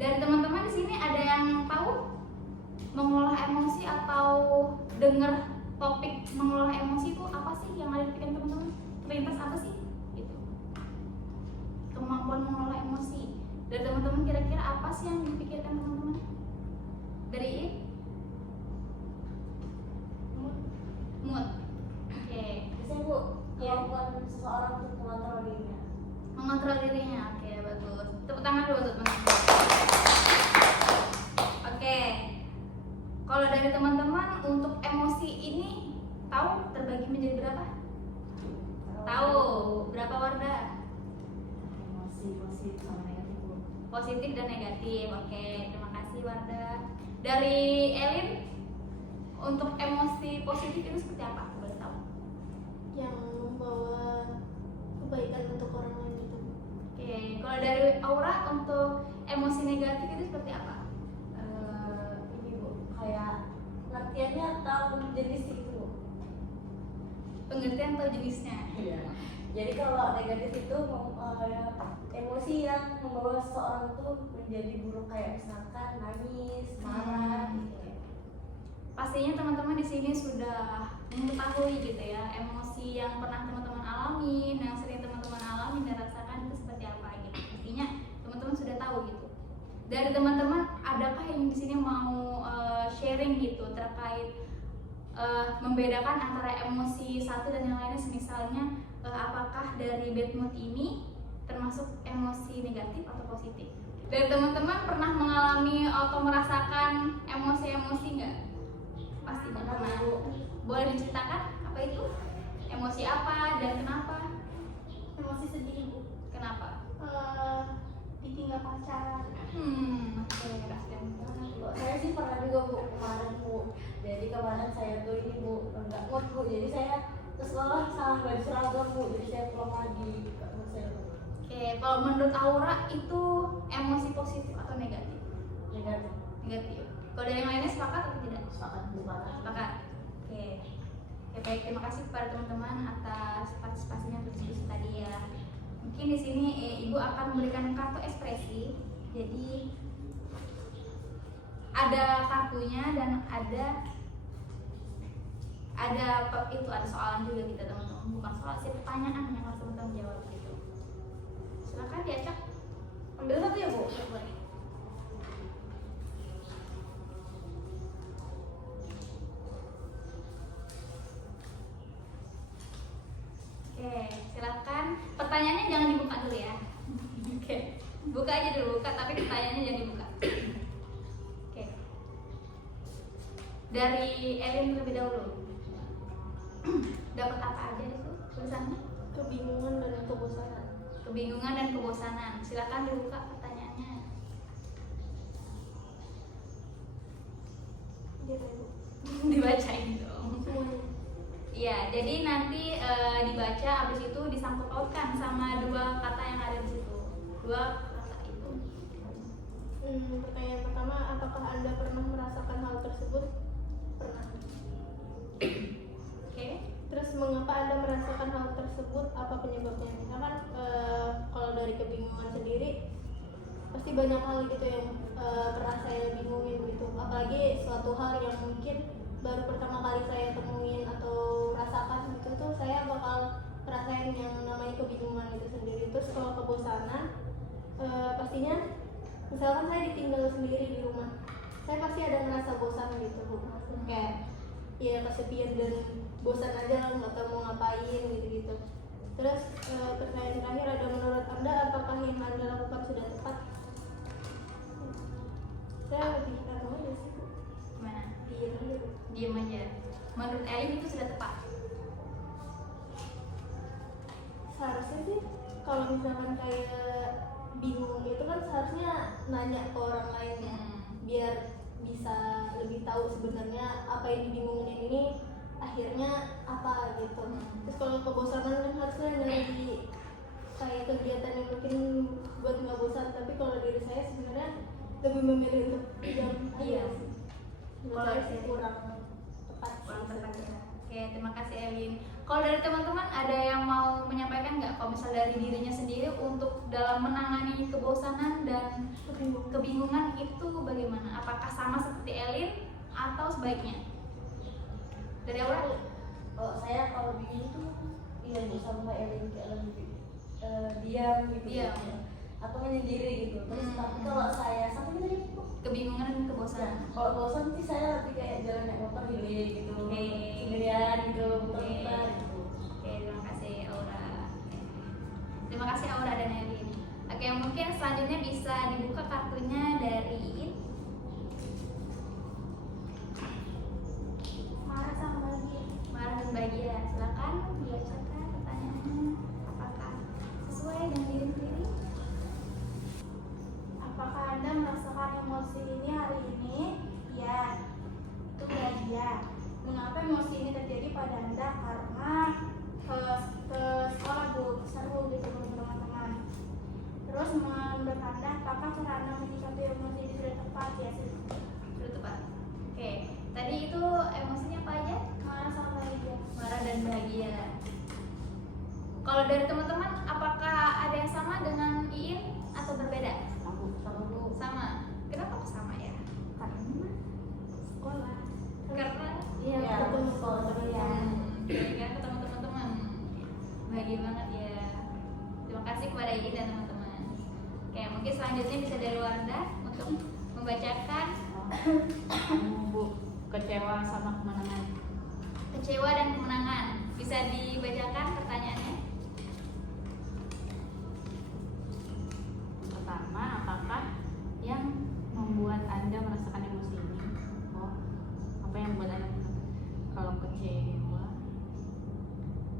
Dari teman-teman di sini ada yang tahu mengolah emosi atau dengar topik mengolah emosi itu apa sih yang ada di pikiran teman-teman? Terlintas apa sih? Gitu. Kemampuan mengolah emosi. Dari teman-teman kira-kira apa sih yang dipikirkan teman-teman? Dari mood. Oke. Biasanya Bu, kemampuan seseorang untuk mengontrol dirinya. Mengontrol dirinya. Oke, bagus. Tepuk tangan dulu untuk teman-teman. Oke. Kalau dari teman-teman untuk emosi ini tahu terbagi menjadi berapa? Tahu. Berapa Wardah? Emosi positif sama negatif Bu. Positif dan negatif. Oke, terima kasih Wardah. Dari Elin, untuk emosi positif itu seperti apa? Boleh tahu? Yang membawa kebaikan untuk orang lain gitu. Oke, kalau dari Aura untuk emosi negatif itu seperti apa? Ini Bu, kayak pengertiannya tahu jenis itu Bu. Pengertian atau jenisnya? Iya. Jadi kalau negatif itu emosi yang membawa seseorang tuh menjadi buruk, kayak misalkan nangis, marah gitu ya. Pastinya teman-teman di sini sudah mengetahui gitu ya emosi yang pernah teman-teman alami, yang sering teman-teman alami dan rasakan itu seperti apa gitu. Pastinya teman-teman sudah tahu gitu. Dari teman-teman adakah yang di sini mau sharing gitu terkait membedakan antara emosi satu dan yang lainnya, misalnya apakah dari bad mood ini termasuk emosi negatif atau positif? Dari teman-teman pernah mengalami atau merasakan emosi-emosi nggak? Pastinya pernah. Boleh diceritakan apa itu? Emosi apa dan kenapa? Emosi sedih Bu. Kenapa? Ditinggal pacar. Oke, kasihan banget. Kalau saya sih pernah juga Bu, kemarin Bu. Jadi kemarin saya tuh ini Bu, enggak mood Bu. Jadi saya ke sekolah sama baju seragam Bu. Jadi saya pulang lagi ke mood saya Bu. Oke, kalau menurut Aura itu emosi positif atau negatif? Negatif. Negatif. Kalau dari yang lainnya sepakat atau tidak? Sepakat Bu. Sepakat. Oke. Oke, baik, terima kasih kepada teman-teman atas partisipasinya untuk diskusi tadi ya. Mungkin di sini Ibu akan memberikan kartu ekspresi. Jadi ada kartunya dan ada soalan juga kita teman-teman. Bukan soal sih, pertanyaan yang harus teman-teman jawab gitu. Silakan diacak. Ambil satu ya Bu. Boleh. Oke, silakan. Pertanyaannya jangan dibuka dulu ya. Oke, buka aja dulu, buka tapi pertanyaannya jangan dibuka. Oke. Dari Elin terlebih dahulu. Dapat apa aja itu tulisannya? Kebingungan dan kebosanan. Kebingungan dan kebosanan. Silakan dibuka pertanyaannya. Dia Bu. Dibacain dong. Semuanya. Iya, jadi nanti dibaca, habis itu disangkut pautkan sama dua kata yang ada di situ. Dua kata itu. Pertanyaan pertama, apakah Anda pernah merasakan hal tersebut? Pernah. Oke. Terus mengapa Anda merasakan hal tersebut? Apa penyebabnya? Misalkan kalau dari kebingungan sendiri pasti banyak hal gitu yang pernah saya bingungin gitu. Apalagi suatu hal yang mungkin baru pertama kali saya temuin atau rasakan gitu tuh saya bakal rasain yang namanya kebingungan itu sendiri. Terus kalau kebosanan pastinya misalkan saya ditinggal sendiri di rumah, saya pasti ada ngerasa bosan gitu Bu. Kayak ya kesepian dan bosan aja nggak tahu mau ngapain gitu. Terus pertanyaan terakhir ada, menurut Anda apakah yang Anda lakukan sudah tepat? Saya lebih tahu aja sih Bu. Gimana? Diem aja Bu. Diam aja. Menurut Elin itu sudah tepat. Seharusnya sih kalau misalkan kayak bingung itu kan seharusnya nanya ke orang lain ya, biar bisa lebih tahu sebenarnya apa yang dibingungin ini akhirnya apa gitu. Terus kalau kebosanan kan harusnya dari kayak kegiatan yang mungkin buat nggak bosan, tapi kalau diri saya sebenarnya lebih memilih untuk diam aja Iya. sih. Menurut Kalau saya sih kurang tepat Kurang sih tepat ya. sebenarnya. Oke, terima kasih Elin. Kalau dari teman-teman ada yang mau menyampaikan nggak kalau misal dari dirinya sendiri untuk dalam menangani kebosanan dan kebingungan itu bagaimana? Apakah sama seperti Elin atau sebaiknya? Dari Aura? Saya kalau bingung tuh iya Bu sama Elin kayak lebih diam gitu. Diam. Atau menyendiri gitu. Terus tapi kalau saya sampai tadi Bu, Kebingungan dan kebosanan. kalau bosan sih saya lebih kayak jalan naik motor healing gitu. Oke. Sendirian gitu, muter-muter gitu. Oke, terima kasih Aura. Terima kasih Aura dan Elin. Oke, mungkin selanjutnya bisa dibuka kartunya dari Iin. Marah sama bahagia. Marah dan bahagia. Silakan dibacakan pertanyaannya. Apakah sesuai dengan diri sendiri? Apakah Anda merasakan emosi ini hari ini? Ya, itu bahagia. Mengapa emosi ini terjadi pada Anda? Karena ke sekolah Bu, seru gitu teman-teman. Terus menurut Anda, apakah cara Anda menyikapi emosi ini sudah tepat? Ya, Sudah tepat. Oke, tadi itu emosinya apa aja? marah sama bahagia. Marah dan bahagia. Kalau dari teman-teman, apakah ada yang sama dengan Iin atau berbeda? Sama Bu. Sama. Kenapa kok sama ya? Karena sekolah. Karena Iya, Ya, ketemu sekolah sekolah. teman. kan ketemu teman-teman. Bahagia banget ya. Terima kasih kepada Iin dan teman-teman. Oke, mungkin selanjutnya bisa dari Wardah untuk membacakan Bu, kecewa sama kemenangan. kecewa dan kemenangan. Bisa dibacakan pertanyaannya? Pertama, apakah yang membuat Anda merasakan emosi ini? Oh, apa yang membuat Anda kalau kecewa?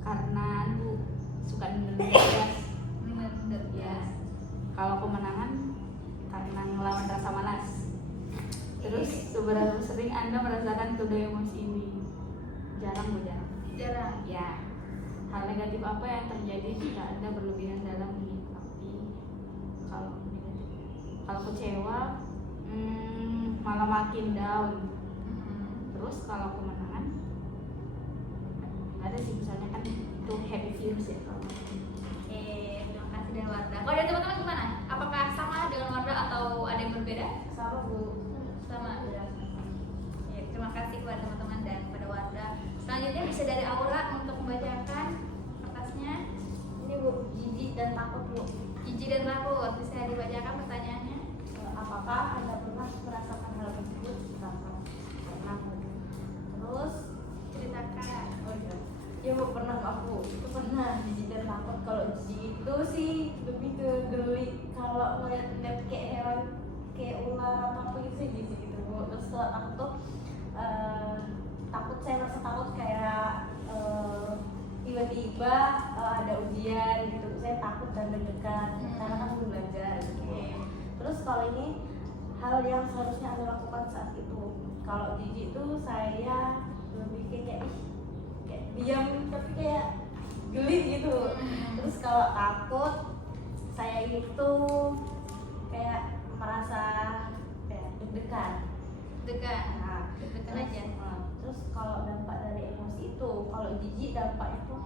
Karena Bu suka ngegas. Ya. Kalau kemenangan karena ngelawan rasa malas. Terus seberapa sering Anda merasakan kedua emosi ini? Jarang Bu, jarang. Jarang. Ya, hal negatif apa yang terjadi jika Anda berlebihan dalam menyikapi? Kalau negatif, kalau kecewa, malah makin down. Terus kalau kemenangan, nggak ada sih, misalnya kan itu happy views ya kalau. Oke, terima kasih dari Wardah. Kalau dari teman-teman gimana? Apakah sama dengan Wardah atau ada yang berbeda? Sama Bu. Sama. Ya, terima kasih kepada teman-teman dan kepada Wardah. Selanjutnya bisa dari Aura untuk membacakan kertasnya. Ini Bu, jijik dan takut Bu. Jijik dan takut. Bisa dibacakan pertanyaannya. Apakah Anda pernah merasakan hal tersebut? Pernah Bu. Terus Ceritakan. oh iya. Ya Bu, pernah aku itu pernah jijik dan takut. Kalau jijik itu sih lebih ke geli kalau ngeliat kayak hewan kayak ular atau apa gitu sih jijik gitu Bu. Terus kalau takut tuh takut, saya merasa takut kayak tiba-tiba ada ujian gitu, saya takut dan deg-degan karena kan belum belajar gitu. Terus kalau ini hal yang seharusnya Anda lakukan saat itu. Kalau jijik itu saya lebih kayak diam tapi kayak geli gitu. Terus kalau takut saya itu kayak merasa kayak deg-degan. Dekat. Nah, Dekat aja. terus kalau dampak dari emosi itu, kalau jijik dampaknya tuh,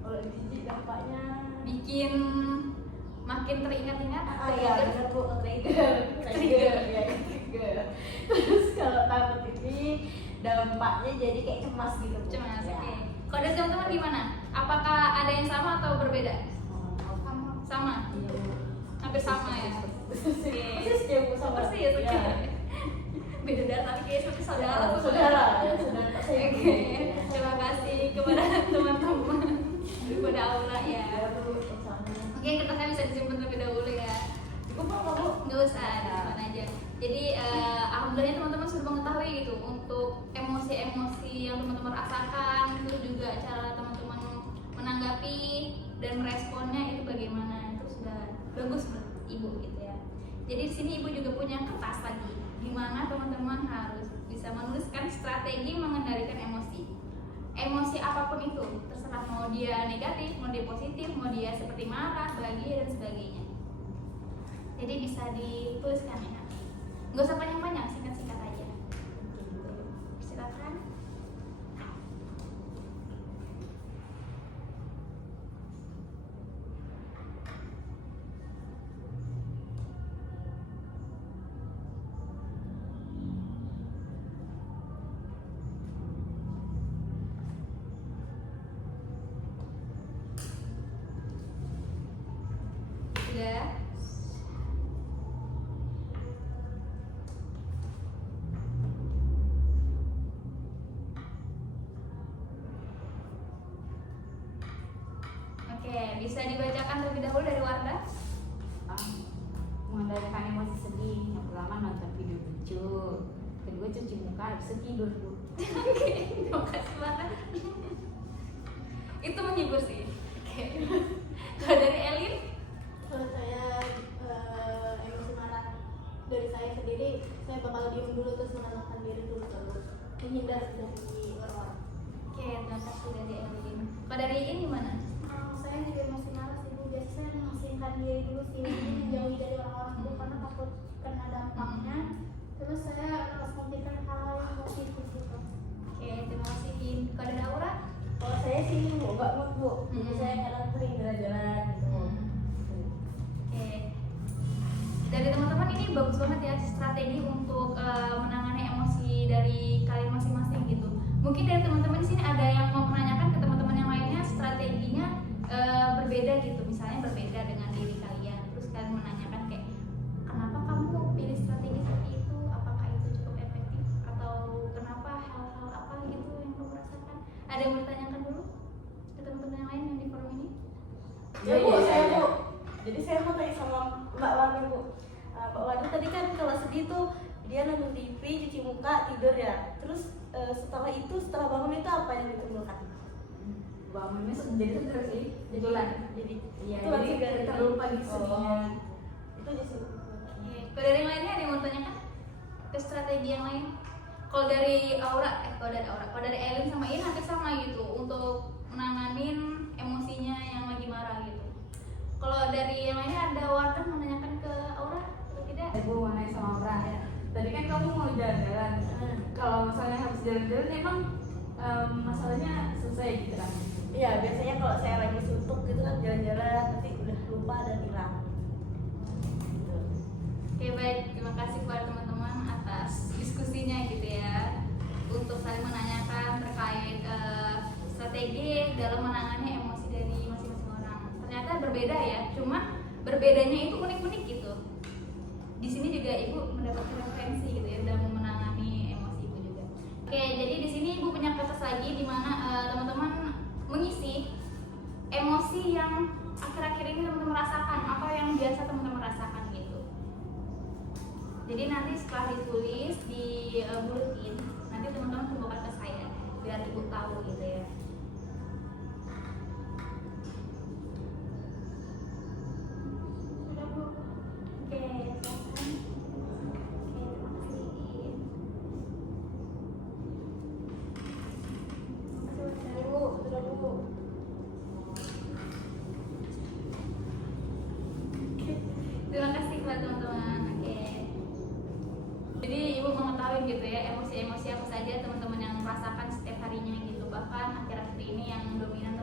kalau jijik dampaknya Bikin makin teringat-ingat. ya bener Bu, trigger ya trigger. Terus kalau takut ini dampaknya jadi kayak cemas gitu Bu. Cemas. Ya. Oke. Kalau dari teman-teman gimana? Apakah ada yang sama atau berbeda? Sama. Sama. Iya Bu. Hampir sama ya. Persis ya Bu sama. Persis, oke. Ya. Beda darah tapi kayak seperti saudara. Oh, saudara ya, saudara saya. Oke. Terima kasih kepada teman-teman. Kepada Aura ya. Ya Bu, sama. Oke, kertasnya bisa disimpan terlebih dahulu ya. Cukup apa Bu? Nggak usah, disimpan aja. Jadi alhamdulillah teman-teman sudah mengetahui gitu untuk emosi-emosi yang teman-teman rasakan, itu juga cara teman-teman menanggapi dan meresponnya itu bagaimana, itu sudah bagus menurut ibu gitu ya. Jadi di sini ibu juga punya kertas lagi, di mana teman-teman harus bisa menuliskan strategi mengendalikan emosi. Emosi apapun itu, terserah mau dia negatif, mau dia positif, mau dia seperti marah, bahagia dan sebagainya. Jadi bisa dituliskan ya. Nggak usah panjang-panjang, singkat-singkat aja. Silakan. bisa dibacakan terlebih dahulu dari Wardah. Mengendalikan emosi sedih. Yang pertama nonton video lucu, kedua cuci muka, habis itu tidur Bu. Oke, terima kasih banget. Itu menghibur sih. Oke. Kalau dari Elin, Kalau saya emosi marah dari saya sendiri, saya bakal diem dulu terus menenangkan diri dulu terus menghindar dari orang-orang. oke, terima kasih dari Elin. Kalau dari Iin gimana? Saya juga masih malas ibu, biasanya mengasingkan diri dulu sih, jadi menjauhi dari orang-orang dulu karena takut kena dampaknya. Terus saya harus memikirkan hal-hal yang positif gitu. Oke, terima kasih Iin. Kalau dari Aura? Kalau saya sih nggak mood Bu, jadi saya kadang sering jalan-jalan gitu. Oke. Dari teman-teman ini bagus banget ya strategi untuk menangani emosi dari kalian masing-masing gitu. Mungkin dari teman-teman di sini ada yang mau menanyakan ke teman-teman yang lainnya strateginya berbeda gitu, misalnya berbeda dengan diri kalian. Terus kalian menanyakan kayak kenapa kamu pilih strategi seperti itu? Apakah itu cukup efektif atau kenapa hal-hal apa gitu yang kamu rasakan? Ada yang bertanyakan dulu ke teman-teman yang lain yang di forum ini? Ya Bu, saya Bu. Jadi saya mau tanya sama Mbak Wanda Bu. Mbak Wanda tadi kan kalau sedih tuh dia nonton TV, cuci muka, tidur ya. Terus setelah bangun itu apa yang ditimbulkan? Bangunnya jadi seger sih, jadi iya, itu lagi jadi terlupa di Oh, sedihnya. itu justru. Oke. Kalau dari yang lainnya ada yang mau tanyakan ke strategi yang lain? Kalau dari kalau dari Elin sama Iin hampir sama gitu untuk menanganin emosinya yang lagi marah gitu. Kalau dari yang lainnya ada Wardah menanyakan ke Aura atau tidak? Ibu mau nanya sama Aura ya. Tadi kan kamu mau jalan-jalan. Kalau misalnya habis jalan-jalan emang masalahnya selesai gitu kan? Iya, biasanya kalau saya lagi suntuk gitu kan jalan-jalan nanti udah lupa dan hilang. Gitu. Oke baik, terima kasih kepada teman-teman atas diskusinya gitu ya, untuk saling menanyakan terkait strategi dalam menangani emosi dari masing-masing orang. Ternyata berbeda ya, cuma berbedanya itu unik-unik gitu. Di sini juga ibu mendapatkan referensi gitu ya dalam menangani emosi ibu juga. Oke, jadi di sini ibu punya kertas lagi di mana teman-teman mengisi emosi yang akhir-akhir ini teman-teman rasakan, apa yang biasa teman-teman rasakan gitu. Jadi nanti setelah ditulis di buletin, nanti teman-teman kumpulkan ke saya biar ibu tahu gitu ya. Sudah Bu. Oke, silakan. Oke, terima kasih. Sudah Bu. Terima kasih kepada teman-teman. Oke. Jadi ibu mengetahui gitu ya emosi-emosi apa saja teman-teman yang merasakan setiap harinya gitu. Bahkan akhir-akhir ini yang dominan